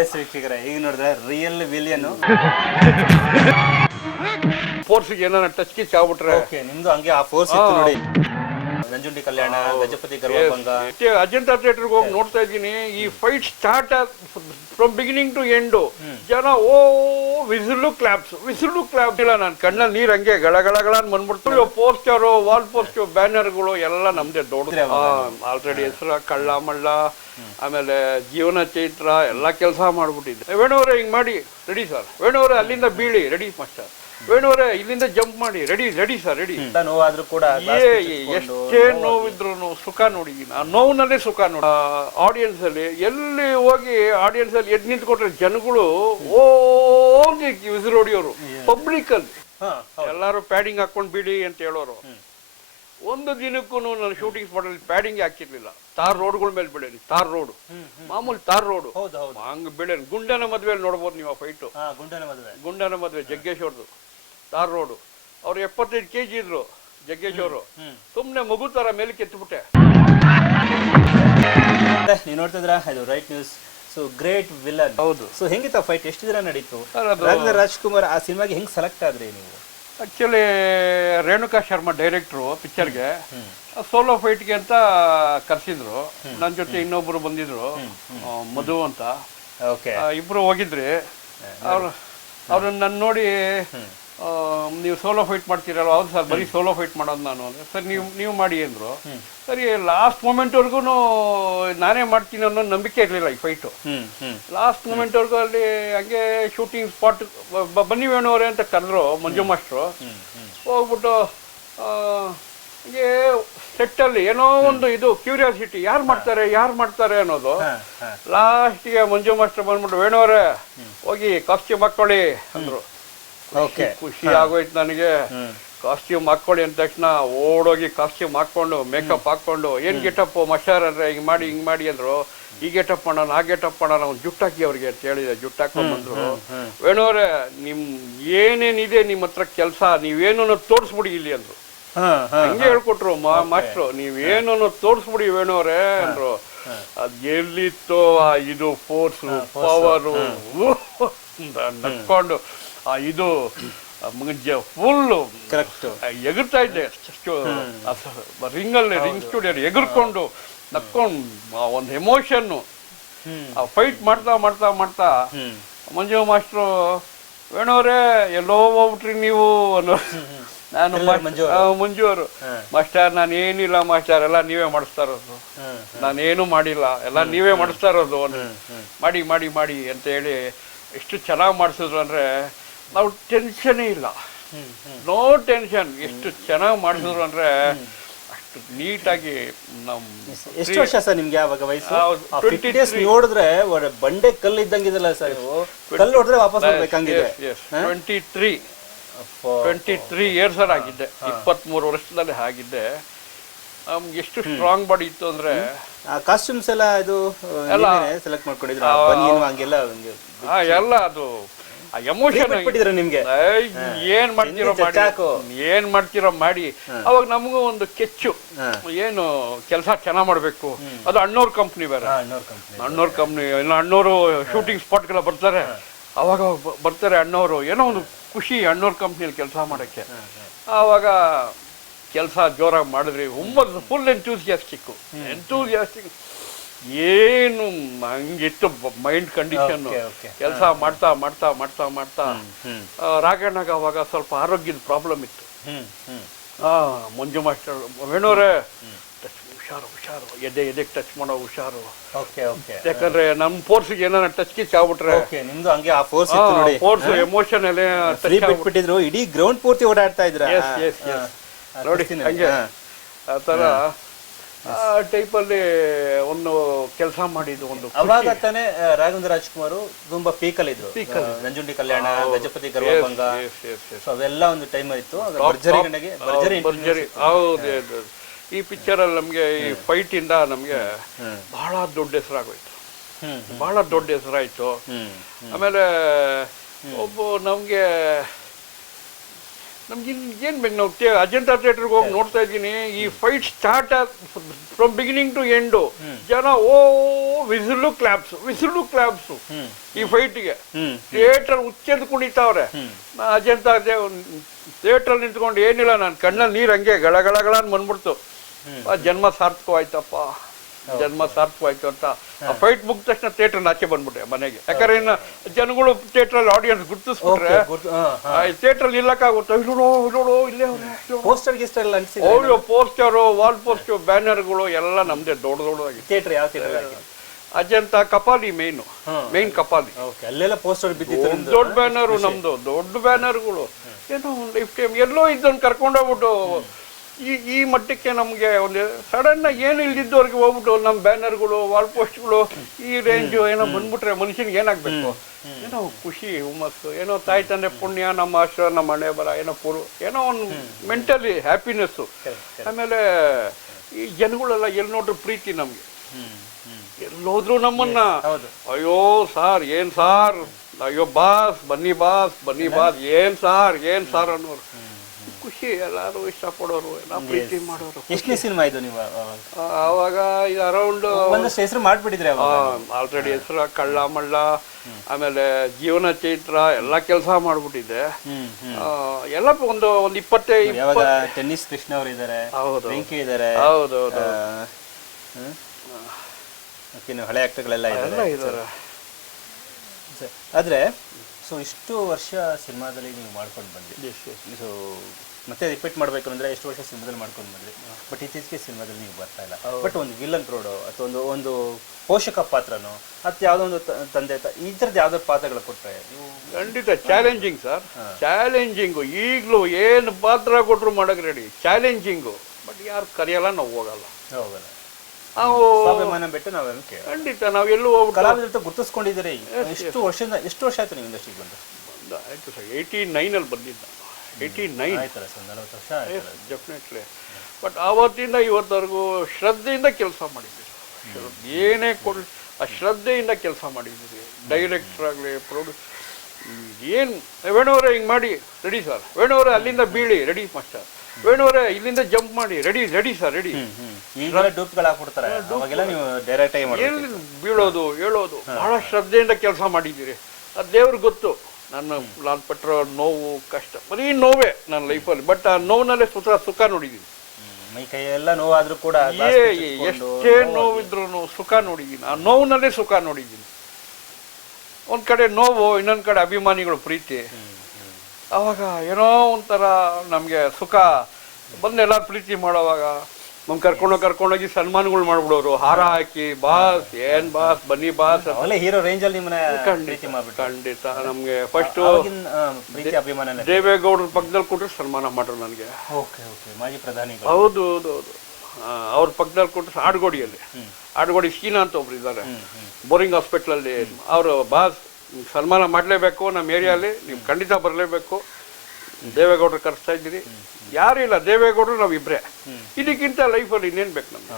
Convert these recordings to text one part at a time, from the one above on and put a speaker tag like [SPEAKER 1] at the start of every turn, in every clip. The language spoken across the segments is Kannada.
[SPEAKER 1] ಎಸ್ ವೀಕ್ಷಕರೇ ಈಗ ನೋಡಿದ್ರೆ ರಿಯಲ್ ವಿಲಿಯನ್
[SPEAKER 2] ಫೋರ್ಸ್ಗೆ ಏನಾರ ಟಚ್ ಕಿಚ್ ಆಗ್ಬಿಟ್ರೆ.
[SPEAKER 1] ಓಕೆ ನಿಮ್ದು ಹಂಗೆ ಆ ಫೋರ್ಸ್ ಇತ್ತು ನೋಡಿ. ನಂಜುಂಡಿ ಕಲ್ಯಾಣ ಗಜಪತಿ ಗರ್ವಭಂಗ
[SPEAKER 2] ಅಜಂತಾ ಥಿಯೇಟರ್ಗೆ ಹೋಗಿ ನೋಡ್ತಾ ಇದ್ದೀನಿ. ಈ fight start from beginning to end ಜನ ಓ ವಿಸಿಲು ಕ್ಲಾಪ್ಸ್ ವಿಸಿಲು ಕ್ಲಾಪ್ಸ್ ಇಲ್ಲ ನನ್ನ ಕಣ್ಣಲ್ಲಿ ನೀರ್ ಹಂಗೆ ಗಳ ಗಳ ಗಳ ಅಂತ ಬಂದ್ಬಿಡ್ತು. ಪೋಸ್ಟರು ವಾಲ್ ಪೋಸ್ಟರ್ ಬ್ಯಾನರ್ಗಳು ಎಲ್ಲ ನಮ್ದೇ ದೊಡ್ಡ ಆಲ್ರೆಡಿ ಹೆಸರು ಕಳ್ಳ ಮಳ್ಳ ಆಮೇಲೆ ಜೀವನ ಚೈತ್ರ ಎಲ್ಲ ಕೆಲಸ ಮಾಡಿಬಿಟ್ಟಿದ್ದೆ. ವೇಣುವರೆ ಹಿಂಗೆ ಮಾಡಿ ರೆಡಿ ಸರ್ ವೇಣುವರೆ ಅಲ್ಲಿಂದ ಬೀಳಿ ರೆಡಿ ಮಾಸ್ಟರ್ ವೇಣುವರೆ ಇಲ್ಲಿಂದ ಜಂಪ್ ಮಾಡಿ ರೆಡಿ ರೆಡಿ ಸರ್ ರೆಡಿ
[SPEAKER 1] ನೋವಾದ್ರೂ ಕೂಡ
[SPEAKER 2] ಎಷ್ಟೇ ನೋವಿದ್ರು ಸುಖ ನೋಡಿದ್ದೀನಿ ಆ ನೋವಿನಲ್ಲೇ ಸುಖ ನೋಡಿ. ಆಡಿಯನ್ಸ್ ಅಲ್ಲಿ ಎಲ್ಲಿ ಹೋಗಿ ಆಡಿಯನ್ಸ್ ಅಲ್ಲಿ ಎದ್ ನಿಂತ್ಕೊಟ್ರೆ ಜನಗಳು ಹೋಗಿ ವಿಸಿಲ್ ಹೊಡಿಯೋರು ಪಬ್ಲಿಕ್ ಅಲ್ಲಿ. ಎಲ್ಲಾರು ಪ್ಯಾಡಿಂಗ್ ಹಾಕೊಂಡು ಬಿಡಿ ಅಂತ ಹೇಳೋರು ಒಂದು ದಿನಕ್ಕೂ ನಾನು ಶೂಟಿಂಗ್ ಸ್ಪಾಟ್ ಅಲ್ಲಿ ಪ್ಯಾಡಿಂಗ್ ಹಾಕಿರ್ಲಿಲ್ಲ ತಾರ್ ರೋಡ್ಗಳ ಮೇಲೆ ಬೆಳೆಯಲಿ ತಾರ್ ರೋಡ್ ಮಾಮೂಲಿ ತಾರ್ ರೋಡ್
[SPEAKER 1] ಹೌದು ಹೌದು.
[SPEAKER 2] ಹಂಗ್ ಬಿಡೇನಿ ಗುಂಡನ ಮದ್ವೆಯಲ್ಲಿ ನೋಡ್ಬೋದು ನೀವು ಆ ಫೈಟು
[SPEAKER 1] ಹಾ ಗುಂಡನ ಮದುವೆ.
[SPEAKER 2] ಗುಂಡನ ಮದ್ವೆ ಜಗ್ಗೇಶ್ ಅವ್ರದ್ದು ತಾರ್ ರೋಡು ಅವ್ರು ಎಪ್ಪತ್ತೈದು ಕೆ ಜಿ ಇದ್ರು ಜಗ್ಗೇಶ್ ಅವರು. ಸುಮ್ಮನೆ ಮಗು ತರ ಮೇಲೆ ಕೆತ್ತಬಿಟ್ಟೆ
[SPEAKER 1] ನೀವು ನೋಡ್ತಿದ್ರ ಇದು right news so great villain
[SPEAKER 2] ಹೌದು.
[SPEAKER 1] ಸೊ ಹೆಂಗಿತ್ತ ಫೈಟ್ ಎಷ್ಟು ದಿನ ನಡೀತು? ರಾಜ್ಕುಮಾರ್ ಆ ಸಿನಿಮಾಗೆ ಹೆಂಗ್ ಸೆಲೆಕ್ಟ್ ಆದ್ರಿ ನೀವು?
[SPEAKER 2] ಆಕ್ಚುಲಿ ರೇಣುಕಾ ಶರ್ಮಾ ಡೈರೆಕ್ಟ್ರು ಪಿಕ್ಚರ್ಗೆ ಸೋಲೋ ಫೈಟ್ಗೆ ಅಂತ ಕರೆಸಿದ್ರು. ನನ್ನ ಜೊತೆ ಇನ್ನೊಬ್ರು ಬಂದಿದ್ರು. ಮಧು ಅಂತ. ಇಬ್ರು ಹೋಗಿದ್ರಿ. ಅವ್ರು ಅವ್ರನ್ನ ನನ್ನ ನೋಡಿ ನೀವು ಸೋಲೋ ಫೈಟ್ ಮಾಡ್ತೀರಲ್ಲ ಹೌದು ಸರ್ ಬರೀ ಸೋಲೋ ಫೈಟ್ ಮಾಡೋದು ನಾನು. ಅಂದ್ರೆ ಸರ್ ನೀವು ನೀವು ಮಾಡಿ ಅಂದರು. ಸರಿ ಲಾಸ್ಟ್ ಮೂಮೆಂಟ್ವರೆಗೂ ನಾನೇ ಮಾಡ್ತೀನಿ ಅನ್ನೋ ನಂಬಿಕೆ ಇರಲಿಲ್ಲ ಈ ಫೈಟು ಲಾಸ್ಟ್ ಮೂಮೆಂಟ್ವರೆಗೂ ಅಲ್ಲಿ ಹಂಗೆ ಶೂಟಿಂಗ್ ಸ್ಪಾಟ್ ಬನ್ನಿ ವೇಣುವರೆ ಅಂತ ಕರೆದ್ರು ಮಂಜು ಮಾಸ್ಟ್ರು. ಹೋಗ್ಬಿಟ್ಟು ಹಂಗೆ ಸೆಟ್ಟಲ್ಲಿ ಏನೋ ಒಂದು ಇದು ಕ್ಯೂರಿಯಾಸಿಟಿ ಯಾರು ಮಾಡ್ತಾರೆ ಯಾರು ಮಾಡ್ತಾರೆ ಅನ್ನೋದು. ಲಾಸ್ಟಿಗೆ ಮಂಜು ಮಾಸ್ಟರ್ ಬಂದ್ಬಿಟ್ಟು ವೇಣುವರೆ ಹೋಗಿ ಕಾಸ್ಟ್ಯೂಮ್ ಹಾಕ್ಕೊಳ್ಳಿ ಅಂದ್ರು.
[SPEAKER 1] ಓಕೆ
[SPEAKER 2] ಖುಷಿ ಆಗೋಯ್ತು ನನಗೆ. ಕಾಸ್ಟ್ಯೂಮ್ ಹಾಕೊಳ್ಳಿ ಅಂದ ತಕ್ಷಣ ಓಡೋಗಿ ಕಾಸ್ಟ್ಯೂಮ್ ಹಾಕೊಂಡು ಮೇಕಪ್ ಹಾಕೊಂಡು ಏನ್ ಗೆಟಪ್ ಮಷಾರ್ ಅಂದ್ರೆ ಹಿಂಗ್ ಮಾಡಿ ಹಿಂಗ್ ಮಾಡಿ ಅಂದ್ರು. ಈ ಗೆಟಪ್ ಮಾಡೋಣ ಆ ಗೆಟಪ್ ಮಾಡೋಣ ಅವ್ನು ಜುಟ್ಟು ಹಾಕಿ ಅವ್ರಿಗೆ ಅಂತ ಹೇಳಿದೆ ಜುಟ್ಟು ಹಾಕೊಂಡ್ ಬಂದ್ರು. ವೇಣೋರೆ ನಿಮ್ ಏನೇನಿದೆ ನಿಮ್ ಹತ್ರ ಕೆಲಸ ನೀವೇನು ತೋರಿಸ್ಬಿಡಿ ಇಲ್ಲಿ ಅಂದ್ರು. ಹಂಗೆ ಹೇಳ್ಕೊಟ್ರು ಮಾಸ್ಟ್ರು ನೀವೇನು ತೋರಿಸ್ಬಿಡಿ ವೇಣೋರೆ ಅಂದ್ರು. ಅದ್ ಎಲ್ಲಿತ್ತೋ ಆ ಇದು ಫೋರ್ಸ್ ಪವರು ನಕ್ಕೊಂಡು. ಇದು ಫುಲ್
[SPEAKER 1] ಕರೆಕ್ಟ್
[SPEAKER 2] ಎಗರ್ತಾ ಇದ್ದೆ. ರಿಂಗಲ್ಲಿ ರಿಂಗ್ ಸ್ಟುಡಿಯೋ ಎಗರ್ಕೊಂಡು ನಕ್ಕೊಂಡು ಒಂದು ಎಮೋಷನ್ನು ಫೈಟ್ ಮಾಡ್ತಾ ಮಾಡ್ತಾ ಮಾಡ್ತಾ ಮಂಜು ಮಾಸ್ಟ್ರು ವೇಣೋರೇ ಎಲ್ಲೋ ಹೋಗ್ಬಿಟ್ರಿ ನೀವು? ಅನ್ನೋ ನಾನು
[SPEAKER 1] ಮಂಜು
[SPEAKER 2] ಅವರು. ಮಾಸ್ಟರ್ ನಾನು ಏನಿಲ್ಲ ಮಾಸ್ಟರ್ ಎಲ್ಲ ನೀವೇ ಮಾಡಿಸ್ತಾ ಇರೋದು. ನಾನೇನು ಮಾಡಿಲ್ಲ. ಎಲ್ಲ ನೀವೇ ಮಾಡಿಸ್ತಾ ಇರೋದು. ಮಾಡಿ ಮಾಡಿ ಮಾಡಿ ಅಂತ ಹೇಳಿ ಎಷ್ಟು ಚೆನ್ನಾಗಿ ಮಾಡಿಸಿದ್ರು ಅಂದ್ರೆ ನಾವು ಟೆನ್ಷನೇ ಇಲ್ಲ. ನೋ ಟೆನ್ಷನ್ ಎಷ್ಟು ಚೆನ್ನಾಗಿ ಮಾಡಿಸಿದ್ರು ಅಂದ್ರೆ ಅಷ್ಟು ನೀಟಾಗಿ ನಮ್
[SPEAKER 1] ಎಷ್ಟು ವರ್ಷ ಸರ್ ನಿಮ್ಗೆ ಯಾವಾಗ ವಯಸ್ಸು?
[SPEAKER 2] ಹೌದು,
[SPEAKER 1] ಆ
[SPEAKER 2] 23.
[SPEAKER 1] ಫಿಟ್ನೆಸ್ ನೋಡಿದ್ರೆ ಬಂಡೆ ಕಲ್ಲು ಇದ್ದಂಗಿದಲ್ಲ ಸರ್ ಕಲ್ಲು ಹೊಡೆದ್ರೆ ವಾಪಸ್ ಬರ್ಬೇಕಂಗಿದೆ
[SPEAKER 2] twenty three twenty three years ಆಗಿದ್ದೆ. ಇಪ್ಪತ್ಮೂರು ವರ್ಷದಲ್ಲಿ ಆಗಿದ್ದೆ. ನಮ್ಗೆ ಎಷ್ಟು ಸ್ಟ್ರಾಂಗ್ ಬಾಡಿ ಇತ್ತು ಅಂದ್ರೆ
[SPEAKER 1] ಕಾಸ್ಟ್ಯೂಮ್ಸ್ ಎಲ್ಲ ಇದು ಸೆಲೆಕ್ಟ್ ಮಾಡ್ಕೊಂಡಿದ್ರು?
[SPEAKER 2] ಎಲ್ಲ ಅದು ಆ, ಎಮೋಷನ್
[SPEAKER 1] ಬಿಟ್ಬಿಟ್ಟಿದ್ರು ನಿಮ್ಗೆ?
[SPEAKER 2] ಏನ್ ಮಾಡ್ತಿರೋ ಮಾಡಿ ಏನ್ ಮಾಡ್ತಿರೋ ಮಾಡಿ. ಅವಾಗ ನಮಗೂ ಒಂದು ಕೆಚ್ಚು. ಏನು ಕೆಲಸ ಚೆನ್ನಾಗ್ ಮಾಡ್ಬೇಕು. ಅದು ಅಣ್ಣೋರ್ ಕಂಪ್ನಿ ಬೇರೆ.
[SPEAKER 1] ಅಣ್ಣೋರ್ ಕಂಪ್ನಿ
[SPEAKER 2] ಇಲ್ಲ ಅಣ್ಣೋರು ಶೂಟಿಂಗ್ ಸ್ಪಾಟ್ಗೆಲ್ಲ ಬರ್ತಾರೆ. ಅವಾಗ ಬರ್ತಾರೆ ಅಣ್ಣವರು ಏನೋ ಒಂದು ಖುಷಿ ಅಣ್ಣೋರ್ ಕಂಪ್ನಿಯಲ್ಲಿ ಕೆಲಸ ಮಾಡಕ್ಕೆ. ಆವಾಗ ಕೆಲಸ ಜೋರಾಗಿ ಮಾಡಿದ್ರಿ. ಹುಮ್ಮಸ್ ಫುಲ್ ಎಂತೂಸಿಯಾಸ್ಟಿಕ್ಕು ಎಂತೂಸಿಯಾಸ್ಟಿಕ್ ಏನು ಹಂಗಿತ್ತು ಮೈಂಡ್ ಕಂಡೀಷನ್. ಕೆಲಸ ಮಾಡ್ತಾ ಮಾಡ್ತಾ ಮಾಡ್ತಾ ಮಾಡ್ತಾ. ರಾಗಣ್ಣಗ ರಾಘಣ್ಣಗ ಅವಾಗ ಸ್ವಲ್ಪ ಆರೋಗ್ಯದ ಪ್ರಾಬ್ಲಮ್ ಇತ್ತು. ಹಾ ಮಂಜು ಮಾಸ್ಟರ್ ವೇಣುವರೇ ಟಚ್ ಹುಷಾರು ಹುಷಾರು. ಎದೆ ಎದೆಗೆ ಟಚ್ ಮಾಡೋ ಹುಷಾರು.
[SPEAKER 1] ಓಕೆ ಓಕೆ
[SPEAKER 2] ಯಾಕಂದ್ರೆ ನಮ್ ಫೋರ್ಸ್ ಏನಾರ ಟಚ್ ಕಿಚ್ ಆಗ್ಬಿಟ್ರೆ.
[SPEAKER 1] ಓಕೆ ನಿಮ್ದು ಹಂಗೆ ಆ ಫೋರ್ಸ್
[SPEAKER 2] ಫೋರ್ಸ್ ಎಮೋಷನ್
[SPEAKER 1] ಬಿಟ್ಬಿಟ್ಟಿದ್ರು. ಇಡೀ ಗ್ರೌಂಡ್ ಪೂರ್ತಿ ಓಡಾಡ್ತಾ ಇದ್ರೆ.
[SPEAKER 2] ನೋಡಿ ಹಂಗೆ. ಆತರ ಟೈಪಲ್ಲಿ ಒಂದು ಕೆಲಸ ಮಾಡಿದ್ದು ಒಂದು
[SPEAKER 1] ಅವಾಗ ತಾನೇ ರಾಘವೇಂದ್ರ ರಾಜ್ಕುಮಾರ್ ತುಂಬಾ ಪೀಕಲ್ ಇದ್ರು ನಂಜುಂಡಿ ಕಲ್ಯಾಣ ಗಜಪತಿ ಗರ್ವಭಂಗ. ಅವೆಲ್ಲ ಒಂದು ಟೈಮ್ ಇತ್ತು. ಭರ್ಜರಿ
[SPEAKER 2] ಹೌದು ಈ ಪಿಕ್ಚರ್ ಅಲ್ಲಿ ನಮಗೆ ಈ ಫೈಟ್ ಇಂದ ನಮಗೆ ಬಹಳ ದೊಡ್ಡ ಹೆಸರಾಗೋಯ್ತು. ಬಹಳ ದೊಡ್ಡ ಹೆಸರಾಯ್ತು. ಆಮೇಲೆ ಒಬ್ಬ ನಮಗೆ ನಮ್ಗೆ ಏನು ಬೇಕು ನಾವು ಅಜಂತಾ ಥಿಯೇಟರ್ಗೆ ಹೋಗಿ ನೋಡ್ತಾ ಇದ್ದೀನಿ. ಈ fight start from beginning to end ಜನ ಓ ವಿಸಿಲು ಕ್ಲಾಪ್ಸ್ ವಿಸಿಲು ಕ್ಲಾಪ್ಸ್ ಈ ಫೈಟ್ಗೆ ಥಿಯೇಟರ್ ಉಚ್ಚೆದ್ ಕುಣಿತಾವ್ರೆ. ಅಜಂತಾ ಥಿಯೇಟ್ರಲ್ಲಿ ನಿಂತ್ಕೊಂಡು ಏನಿಲ್ಲ ನಾನು. ಕಣ್ಣಲ್ಲಿ ನೀರು ಹಂಗೆ ಗಳ ಗಳ ಬಂದ್ಬಿಡ್ತು ಆ ಜನ್ಮ ಸಾರ್ಥಕವಾಯ್ತಪ್ಪ. ಜನ್ಮ ಸಾರ್ಥಕವಾಯ್ತು ಅಂತ. ಆ ಫೈಟ್ ಮುಗಿದ ತಕ್ಷಣ ಥಿಯೇಟರ್ ಆಚೆ ಬಂದ್ಬಿಟ್ಟೆ ಮನೆಗೆ. ಯಾಕಂದ್ರೆ ಇನ್ನು ಜನಗಳು ಥಿಯೇಟ್ರಲ್ಲಿ ಆಡಿಯನ್ಸ್ ಗುರ್ತಿಸ್ಬಿಟ್ರೆ ಥಿಯೇಟ್ರಲ್ಲಿ ಇಲ್ಲಕ್ಕಾಗುತ್ತೆ ಇಲ್ಲೋಡೋ ಇಲ್ಲೇ ಅವ್ರೆ
[SPEAKER 1] ಪೋಸ್ಟರ್ ಗಿಸ್ಟರ್
[SPEAKER 2] ಪೋಸ್ಟರು ವಾಲ್ ಪೋಸ್ಟರ್ ಬ್ಯಾನರ್ಗಳು ಎಲ್ಲ ನಮ್ದೇ ದೊಡ್ಡ ದೊಡ್ಡದಾಗಿ
[SPEAKER 1] ಥಿಯೇಟರ್ ಯಾವ theatre
[SPEAKER 2] Ajanta Kapali
[SPEAKER 1] main
[SPEAKER 2] main Kapali.
[SPEAKER 1] ಅಲ್ಲೆಲ್ಲ ಪೋಸ್ಟರ್ ಬಿದ್ದಿತ್ತು
[SPEAKER 2] ದೊಡ್ಡ ದೊಡ್ಡ ಬ್ಯಾನರು ನಮ್ದು ದೊಡ್ಡ ಬ್ಯಾನರ್ಗಳು ಏನೋ ಒಂದು ಲೈಫ್ ಟೈಮ್ ಎಲ್ಲೋ ಇದ್ದೊಂದು ಕರ್ಕೊಂಡೋಗ್ಬಿಟ್ಟು ಈ ಈ ಮಟ್ಟಕ್ಕೆ ನಮಗೆ ಒಂದು ಸಡನ್ ಆಗಿ ಏನು ಇಲ್ದಿದ್ದವ್ರಿಗೆ ಹೋಗ್ಬಿಟ್ಟು ನಮ್ಮ ಬ್ಯಾನರ್ಗಳು ವಾಲ್ ಪೋಸ್ಟ್ಗಳು ಈ ರೇಂಜು ಏನೋ ಬಂದ್ಬಿಟ್ರೆ ಮನುಷ್ಯನಿಗೆ ಏನಾಗಬೇಕು? ಏನೋ ಖುಷಿ ಹುಮ್ಮಸ್ಸು ಏನೋ ತಾಯಿ ತಂದೆ ಪುಣ್ಯ ನಮ್ಮ ಆಶ್ರ ನಮ್ಮ ಮನೆ ಬರ ಏನೋ ಪುರು ಏನೋ ಒಂದು ಮೆಂಟಲಿ ಹ್ಯಾಪಿನೆಸ್ಸು ಆಮೇಲೆ ಈ ಜನಗಳೆಲ್ಲ ಎಲ್ಲಿ ನೋಡ್ರು ಪ್ರೀತಿ ನಮಗೆ. ಎಲ್ಲೋದ್ರು ನಮ್ಮನ್ನ. ಅಯ್ಯೋ ಸಾರ್ ಏನ್ ಸಾರ್? ಅಯ್ಯೋ ಬಾಸ್ ಬನ್ನಿ ಬಾಸ್ ಬನ್ನಿ ಬಾಸ್ ಏನ್ ಸಾರ್ ಏನ್ ಸಾರ್ ಅನ್ನೋರು. ಖುಷಿ ಎಲ್ಲಾರು ಇಷ್ಟಪಡೋರು ಎಲ್ಲ ಪ್ರೀತಿ ಮಾಡೋರು.
[SPEAKER 1] ಎಷ್ಟನೇ ಸಿನಿಮಾ ಇದು ನೀವು ಅವಾಗ?
[SPEAKER 2] ಆ, ಆವಾಗ ಇದು ಅರೌಂಡ್
[SPEAKER 1] ಒಂದಷ್ಟು ಹೆಸರು ಮಾಡ್ಬಿಟ್ಟಿದ್ರೆ
[SPEAKER 2] ಆಲ್ರೆಡಿ ಹೆಸರು ಕಳ್ಳ ಮಳ್ಳ ಆಮೇಲೆ ಜೀವನ ಚೈತ್ರ ಎಲ್ಲ ಕೆಲಸ ಮಾಡ್ಬಿಟ್ಟಿದ್ದೆ.
[SPEAKER 1] ಹ್ಮ್ ಹ್ಮ್.
[SPEAKER 2] ಆ, ಎಲ್ಲ ಒಂದು ಒಂದು ಇಪ್ಪತ್ತೇ
[SPEAKER 1] ಯಾವಾಗ ಟೆನ್ನಿಸ್ ಕೃಷ್ಣ ಅವರು ಇದಾರೆ
[SPEAKER 2] ಹೌದು
[SPEAKER 1] ವೆಂಕಿ ಇದ್ದಾರೆ
[SPEAKER 2] ಹೌದು ಹೌದು
[SPEAKER 1] ಇನ್ನು ಹಳೆ ಆಕ್ಟರ್ಗಳೆಲ್ಲ
[SPEAKER 2] ಎಲ್ಲ
[SPEAKER 1] ಇದ್ದಾರೆ
[SPEAKER 2] ಇದಾರೆ
[SPEAKER 1] ಆದ್ರೆ ಸೊ ಇಷ್ಟು ವರ್ಷ ಸಿನಿಮಾದಲ್ಲಿ ನೀವು ಮಾಡ್ಕೊಂಡು ಬಂದ್ರಿ. ಸೊ ಮತ್ತೆ ರಿಪೀಟ್ ಮಾಡ್ಬೇಕು ಅಂದ್ರೆ ಎಷ್ಟು ವರ್ಷ ಸಿನಿಮಾದಲ್ಲಿ ಮಾಡ್ಕೊಂಡು ಬಂದ್ರಿ? ಬಟ್ ಇತ್ತೀಚೆಗೆ ಸಿನಿಮಾದಲ್ಲಿ ನೀವು ಬರ್ತಾ ಇಲ್ಲ. ಬಟ್ ಒಂದು ವಿಲನ್ ರೋಡು ಅಥವಾ ಒಂದು ಒಂದು ಪೋಷಕ ಪಾತ್ರನೋ ಅಥವಾ ಯಾವುದೋ ಒಂದು ತ- ತಂದೆ ತ- ಈ ಥರದ್ದು ಯಾವ್ದಾದ್ರು ಪಾತ್ರಗಳು ಕೊಟ್ಟರೆ ನೀವು
[SPEAKER 2] ಖಂಡಿತ ಚಾಲೆಂಜಿಂಗ್ ಸರ್ ಚಾಲೆಂಜಿಂಗು ಈಗಲೂ ಏನು ಪಾತ್ರ ಕೊಟ್ಟರು ಮಾಡಕ್ ರೆಡಿ ಚಾಲೆಂಜಿಂಗು ಬಟ್ ಯಾರು ಕರೆಯಲ್ಲ ನಾವು ಹೋಗಲ್ಲ.
[SPEAKER 1] ಹೋಗಲ್ಲ.
[SPEAKER 2] ನಾವು
[SPEAKER 1] ಸ್ವಾಭಿಮಾನ ಬಿಟ್ಟು ನಾವೇನು ಕೇಳ
[SPEAKER 2] ಖಂಡಿತ ನಾವು ಎಲ್ಲೂ ಹೋಗ್ಬಿಟ್ಟು
[SPEAKER 1] ಕಲಾವಿದರ ಗುರುತಿಸ್ಕೊಂಡಿದ್ದೀರಿ. ಎಷ್ಟು ವರ್ಷದಿಂದ ಎಷ್ಟು ವರ್ಷ ಆಯ್ತು ನೀವು ಇಂಡಸ್ಟ್ರಿಗೆ ಬಂದು?
[SPEAKER 2] ಬಂದ- ಆಯ್ತು ಸರ್ ಏಯ್ಟಿ ನೈನಲ್ಲಿ ಬಂದಿದ್ದ. ಏಯ್ಟಿ ನೈನ್
[SPEAKER 1] ಆಯ್ತಲ್ಲ ಸರ್ ನಲವತ್ತು ವರ್ಷ ಆಯ್ತಲ್ಲ
[SPEAKER 2] ಡೆಫಿನೆಟ್ಲಿ ಬಟ್ ಆವತ್ತಿಂದ ಇವತ್ತವರೆಗೂ ಶ್ರದ್ಧೆಯಿಂದ ಕೆಲಸ ಮಾಡಿದ್ದೀವಿ. ಏನೇ ಕೊಡ್ ಆ ಶ್ರದ್ಧೆಯಿಂದ ಕೆಲಸ ಮಾಡಿದ್ದೀವಿ. ಡೈರೆಕ್ಟರ್ ಆಗಲಿ ಪ್ರೊಡ್ಯೂಸ್ ಏನು ವೇಣುವರೇ ಹಿಂಗೆ ಮಾಡಿ ರೆಡಿ ಸರ್ ವೇಣುವರೇ ಅಲ್ಲಿಂದ ಬೀಳಿ ರೆಡಿ ಮಾಸ್ಟರ್ ವೇಣುವರೇ ಇಲ್ಲಿಂದ ಜಂಪ್ ಮಾಡಿ ready ready sir ready
[SPEAKER 1] direct
[SPEAKER 2] ಬೀಳೋದು ಹೇಳೋದು. ಬಹಳ ಶ್ರದ್ಧೆಯಿಂದ ಕೆಲಸ ಮಾಡಿದ್ದೀರಿ. ಅದು ದೇವ್ರಿಗೆ ಗೊತ್ತು. ನನ್ನ ನಾನು ಪಟ್ಟಿರೋ ನೋವು ಕಷ್ಟ. ಬರೀ ನೋವೇ ನನ್ನ ಲೈಫಲ್ಲಿ. ಬಟ್ ಆ ನೋವಿನಲ್ಲೇ ಸುಖ ಸುಖ ನೋಡಿದ್ದೀನಿ.
[SPEAKER 1] ಮೈ ಕೈ ಎಲ್ಲ ನೋವಾದ್ರೂ ಕೂಡ
[SPEAKER 2] ಏ ಎಷ್ಟೇ ನೋವಿದ್ರು. ಸುಖ ನೋಡಿದ್ದೀನಿ. ಆ ನೋವಿನಲ್ಲೇ ಸುಖ ನೋಡಿದ್ದೀನಿ. ಒಂದು ಕಡೆ ನೋವು ಇನ್ನೊಂದು ಕಡೆ ಅಭಿಮಾನಿಗಳು ಪ್ರೀತಿ. ಅವಾಗ ಏನೋ ಒಂಥರ ನಮಗೆ ಸುಖ. ಬಂದು ಎಲ್ಲರೂ ಪ್ರೀತಿ ಮಾಡೋವಾಗ ನಮ್ ಕರ್ಕೊಂಡೋಗಿ ಕರ್ಕೊಂಡೋಗಿ ಸನ್ಮಾನಗಳು ಮಾಡ್ಬಿಡೋರು. ಹಾರ ಹಾಕಿ ಬಾಸ್ ಏನ್ ಬಾಸ್ ಬನ್ನಿ ಬಾಸ್
[SPEAKER 1] ಒಳ್ಳೆ ಹೀರೋ ರೇಂಜ್ ಅಲ್ಲಿ ನಿಮ್ಮನ್ನ
[SPEAKER 2] ಖಂಡಿತ ಖಂಡಿತ. ನಮ್ಗೆ ಫಸ್ಟ್
[SPEAKER 1] ಅಭಿಮಾನ ಪ್ರೀತಿ
[SPEAKER 2] ದೇವೇಗೌಡರ ಪಕ್ಕದಲ್ಲಿ ಕೊಟ್ಟರು ಸನ್ಮಾನ ಮಾಡ್ರು ನನಗೆ.
[SPEAKER 1] Okay okay. ಮಾಜಿ ಪ್ರಧಾನಿ
[SPEAKER 2] ಹೌದು ಹೌದು ಹೌದು. ಅವ್ರ ಪಕ್ಕದಲ್ಲಿ ಕೊಟ್ಟರು ಆಡ್ಗೋಡಿಯಲ್ಲಿ. ಆಡ್ಗೋಡಿ ಶೀನಾ ಅಂತ ಒಬ್ರು ಇದ್ದಾರೆ ಬೋರಿಂಗ್ ಹಾಸ್ಪಿಟ್ಲಲ್ಲಿ ಅವರು ಬಾಸ್ ಸನ್ಮಾನ ಮಾಡಲೇಬೇಕು ನಮ್ಮ ಏರಿಯಾಲಿ ನೀವು ಖಂಡಿತ ಬರಲೇಬೇಕು. ದೇವೇಗೌಡರು ಕರೆಸ್ತಾ ಇದ್ದೀರಿ. ಯಾರು ಇಲ್ಲ ದೇವೇಗೌಡರು ನಾವಿಬ್ರೆ ಇದಕ್ಕಿಂತ ಲೈಫಲ್ಲಿ ಇನ್ನೇನು ಬೇಕು ನಮ್ಗೆ?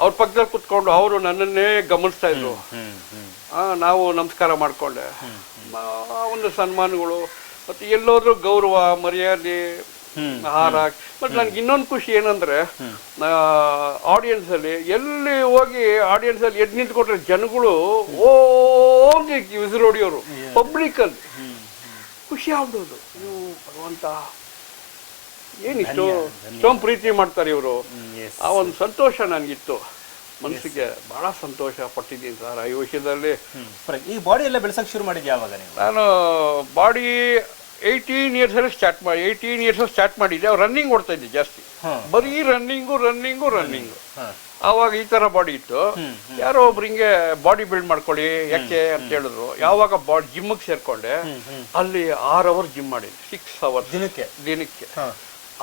[SPEAKER 2] ಅವ್ರ ಪಕ್ಕದಲ್ಲಿ ಕುತ್ಕೊಂಡು ಅವರು ನನ್ನನ್ನೇ ಗಮನಿಸ್ತಾ ಇದ್ರು. ನಾವು ನಮಸ್ಕಾರ ಮಾಡಿಕೊಂಡೆ. ಒಂದು ಸನ್ಮಾನಗಳು ಮತ್ತು ಎಲ್ಲೋದ್ರೂ ಗೌರವ ಮರ್ಯಾದೆ ಆಹಾರ. ಮತ್ತೆ ನನಗೆ ಇನ್ನೊಂದು ಖುಷಿ ಏನಂದ್ರೆ ಆಡಿಯನ್ಸಲ್ಲಿ ಎಲ್ಲಿ ಹೋಗಿ ಆಡಿಯನ್ಸಲ್ಲಿ ಎದ್ದು ನಿಂತ್ಕೊಂಡ್ರೆ ಜನಗಳು ಹೋಗಿ ವಿಸಿಲ್ ಹೊಡಿಯೋರು ಪಬ್ಲಿಕ್ ಅಲ್ಲಿ. ಖುಷಿ ಆಗ್ಬೋದು ಭಗವಂತ. ಏನಿಷ್ಟು ಇಷ್ಟೊಂದು ಪ್ರೀತಿ ಮಾಡ್ತಾರೆ ಇವರು. ಆ ಒಂದು ಸಂತೋಷ ನನಗಿತ್ತು. ಮನಸ್ಸಿಗೆ ಬಹಳ ಸಂತೋಷ ಪಟ್ಟಿದ್ದೀನಿ ಸರ್. ಈ ವಿಷಯದಲ್ಲಿ
[SPEAKER 1] ಈ ಬಾಡಿ ಎಲ್ಲ ಬೆಳೆಸಕ್ಕೆ ಶುರು ಮಾಡಿದ್ದೆ ಯಾವಾಗ ನೀವು?
[SPEAKER 2] ನಾನು ಬಾಡಿ ಏಯ್ಟೀನ್ ಇಯರ್ಸಲ್ಲಿ ಸ್ಟಾರ್ಟ್ ಮಾಡಿ ಏಯ್ಟೀನ್ ಇಯರ್ಸ್ ಸ್ಟಾರ್ಟ್ ಮಾಡಿದ್ದೆ. ರನ್ನಿಂಗ್ ಓಡ್ತಾ ಇದ್ದೆ ಜಾಸ್ತಿ. ಬರೀ ರನ್ನಿಂಗು ರನ್ನಿಂಗು ರನ್ನಿಂಗು. ಆವಾಗ ಈ ತರ ಬಾಡಿ ಇತ್ತು. ಯಾರೋ ಒಬ್ರು ಹಿಂಗೆ ಬಾಡಿ ಬಿಲ್ಡ್ ಮಾಡ್ಕೊಳ್ಳಿ ಯಾಕೆ ಅಂತ ಹೇಳಿದ್ರು. ಯಾವಾಗ ಬಾಡಿ ಜಿಮ್ಗೆ ಸೇರ್ಕೊಂಡೆ ಅಲ್ಲಿ ಆರ್ ಅವರ್ ಜಿಮ್ ಮಾಡಿದ್ವಿ ಸಿಕ್ಸ್ ಅವರ್
[SPEAKER 1] ದಿನಕ್ಕೆ?
[SPEAKER 2] ದಿನಕ್ಕೆ.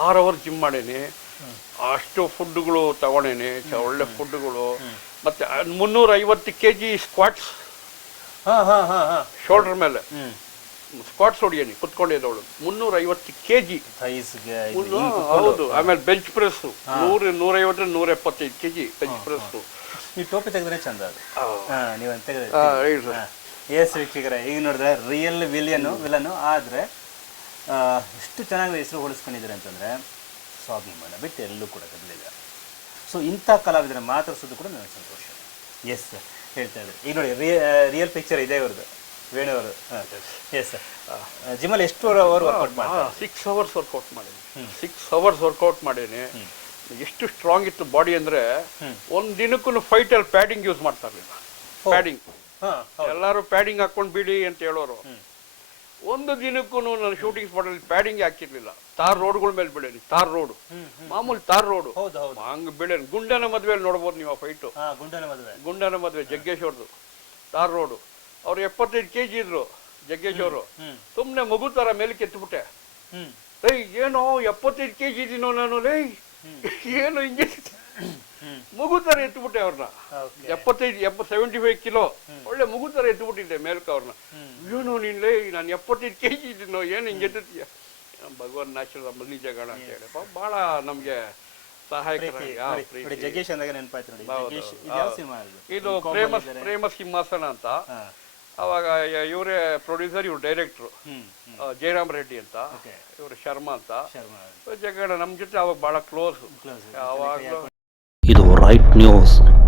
[SPEAKER 2] ಆರು ಅವರ್ ಜಿಮ್ ಮಾಡೇನಿ. ಅಷ್ಟು ಫುಡ್ಗಳು ತಗೊಂಡೇನಿ ಒಳ್ಳೆ ಫುಡ್ಗಳು ಮತ್ತೆ ಮುನ್ನೂರ ಐವತ್ತು ಕೆ ಜಿ ಸ್ಕ್ವಾಟ್ಸ್
[SPEAKER 1] ಹಾ ಹಾ ಹಾ ಹಾ.
[SPEAKER 2] ಶೋಲ್ಡರ್ ಮೇಲೆ. ಸ್ಕ್ವಾಟ್ಸ್ ಹೊಡಿಯೇನಿ ಕುತ್ಕೊಂಡಿದ್ದವಳು. ಮುನ್ನೂರ ಐವತ್ತು ಕೆ ಜಿ ಹೌದು. ಆಮೇಲೆ ಬೆಂಚ್ ಪ್ರೆಸ್ ನೂರ ನೂರೈವತ್ತು ನೂರ ಎಪ್ಪತ್ತೈದು ಕೆ ಜಿ ಬೆಂಚ್ ಪ್ರೆಸ್
[SPEAKER 1] ಈ ಟೋಪಿ ತೆಗೆದ್ರೆ ಚಂದ ಅದು. ನೀವು ಈಗ ನೋಡಿದ್ರೆ ರಿಯಲ್ ವಿಲಿಯನ್ ವಿಲನ್ ಆದ್ರೆ ಎಷ್ಟು ಚೆನ್ನಾಗಿ ಹೆಸರು ಹೊಳಿಸ್ಕೊಂಡಿದ್ದಾರೆ ಅಂತಂದರೆ ಸ್ವಾಭಿಮಾನ ಬಿಟ್ಟು ಎಲ್ಲೂ ಕೂಡ ಕದಲಿಲ್ಲ ಸೊ ಇಂಥ ಕಲಾವಿದರ ಮಾತಾಡಿಸೋದು ಕೂಡ ನನಗೆ ಸಂತೋಷ. ಎಸ್ ಸರ್ ಹೇಳ್ತಾ ಇದ್ದಾರೆ. ಈಗ ನೋಡಿ ರಿಯಲ್ ಪಿಕ್ಚರ್ ಇದೆ ಇವ್ರದ್ದು ವೇಣು ಅವರು. ಎಸ್ ಸರ್ ಜಿಮಲ್ಲಿ ಎಷ್ಟು ಅವರ್ ವರ್ಕೌಟ್ ಮಾಡಿ
[SPEAKER 2] ಸಿಕ್ಸ್ ಅವರ್ಸ್ ವರ್ಕೌಟ್ ಮಾಡೀನಿ ಸಿಕ್ಸ್ ಅವರ್ಸ್ ವರ್ಕೌಟ್ ಮಾಡೀನಿ ಎಷ್ಟು ಸ್ಟ್ರಾಂಗ್ ಇತ್ತು ಬಾಡಿ ಅಂದ್ರೆ ಒಂದು ದಿನಕ್ಕೂ ಫೈಟಲ್ಲಿ ಪ್ಯಾಡಿಂಗ್ ಯೂಸ್ ಮಾಡ್ತಾರೆ. ಇರಲಿಲ್ಲ ಪ್ಯಾಡಿಂಗ್ ಎಲ್ಲರೂ ಪ್ಯಾಡಿಂಗ್ ಹಾಕೊಂಡು ಬಿಡಿ ಅಂತ ಹೇಳೋರು. ಒಂದು ದಿನಕ್ಕೂ ನಾನು ಶೂಟಿಂಗ್ ಸ್ಪಾಟಲ್ಲಿ ಪ್ಯಾಡಿಂಗ್ ಹಾಕಿರ್ಲಿಲ್ಲ. ತಾರ್ ರೋಡ್ಗಳ ಮೇಲೆ ಬಿಡೇನಿ ತಾರ್ ರೋಡ್ ಮಾಮೂಲಿ ತಾರ್ ರೋಡ್
[SPEAKER 1] ಹೌದು ಹೌದು.
[SPEAKER 2] ಹಂಗ್ ಬಿಡೇನಿ ಗುಂಡನ ಮದ್ವೆಯಲ್ಲಿ ನೋಡ್ಬೋದು ನೀವು ಆ ಫೈಟು
[SPEAKER 1] ಗುಂಡನ ಮದುವೆ.
[SPEAKER 2] ಗುಂಡನ ಮದುವೆ ಜಗ್ಗೇಶ್ ಅವ್ರದ್ದು ತಾರ್ ರೋಡು ಅವ್ರು ಎಪ್ಪತ್ತೈದು ಕೆ ಜಿ ಇದ್ರು ಜಗ್ಗೇಶ್ ಅವರು. ಸುಮ್ಮನೆ ಮಗು ತರ ಮೇಲೆ
[SPEAKER 1] ಕೆತ್ತಬಿಟ್ಟೆ
[SPEAKER 2] ಏಯ್ ಏನೋ ಎಪ್ಪತ್ತೈದು ಕೆ ಜಿ ಇದೀನೋ ನಾನು ಲೇ. ಏನು ಹಿಂಗೆ? ಮಗು ಥರ ಎತ್ಬಿಟ್ಟೆ ಅವ್ರನ್ನ ಎಪ್ಪತ್ತೈದು ಎಪ್ಪ ಸೆವೆಂಟಿ ಫೈವ್ ಕಿಲೋ ಒಳ್ಳೆ ಮಗು ಥರ ಎತ್ಬಿಟ್ಟಿದ್ದೆ ಮೇಲ್ಕ ಅವ್ರನ್ನ ಏನು ನೀನು ಎಪ್ಪತ್ತೈದು ಕೆ ಜಿ ಇದ್ದೀನೋ ಏನು ಹಿಂಗೆ ಎತ್ತುತ್ತೀಯ ಭಗವಾನ್ ನ್ಯಾಚುರಲ್ ಮಲ್ಲಿ ಜಗಳ ಅಂತ ಹೇಳಿ. ಬಹಳ ನಮಗೆ
[SPEAKER 1] ಜಗ್ಗೇಶ್ ಅಂದಾಗ ನೆನಪಾಯ್ತು ನೋಡಿ. ಇದು
[SPEAKER 2] ಪ್ರೇಮ. ಪ್ರೇಮ ಸಿಂಹಾಸನ ಅಂತ. ಅವಾಗ ಇವರೇ ಪ್ರೊಡ್ಯೂಸರ್ ಇವ್ರು ಡೈರೆಕ್ಟ್ರು. ಜಯರಾಮ್ ರೆಡ್ಡಿ ಅಂತ. ಇವರು ಶರ್ಮಾ ಅಂತ.
[SPEAKER 1] ಜಗಣ
[SPEAKER 2] ನಮ್ ನಮ್ಮ ಜೊತೆ ಅವಾಗ ಬಹಳ ಕ್ಲೋಸ್
[SPEAKER 1] ಕ್ಲೋಸ್
[SPEAKER 2] ಯಾವಾಗಲೂ
[SPEAKER 3] ಇದು ರೈಟ್ ನ್ಯೂಸ್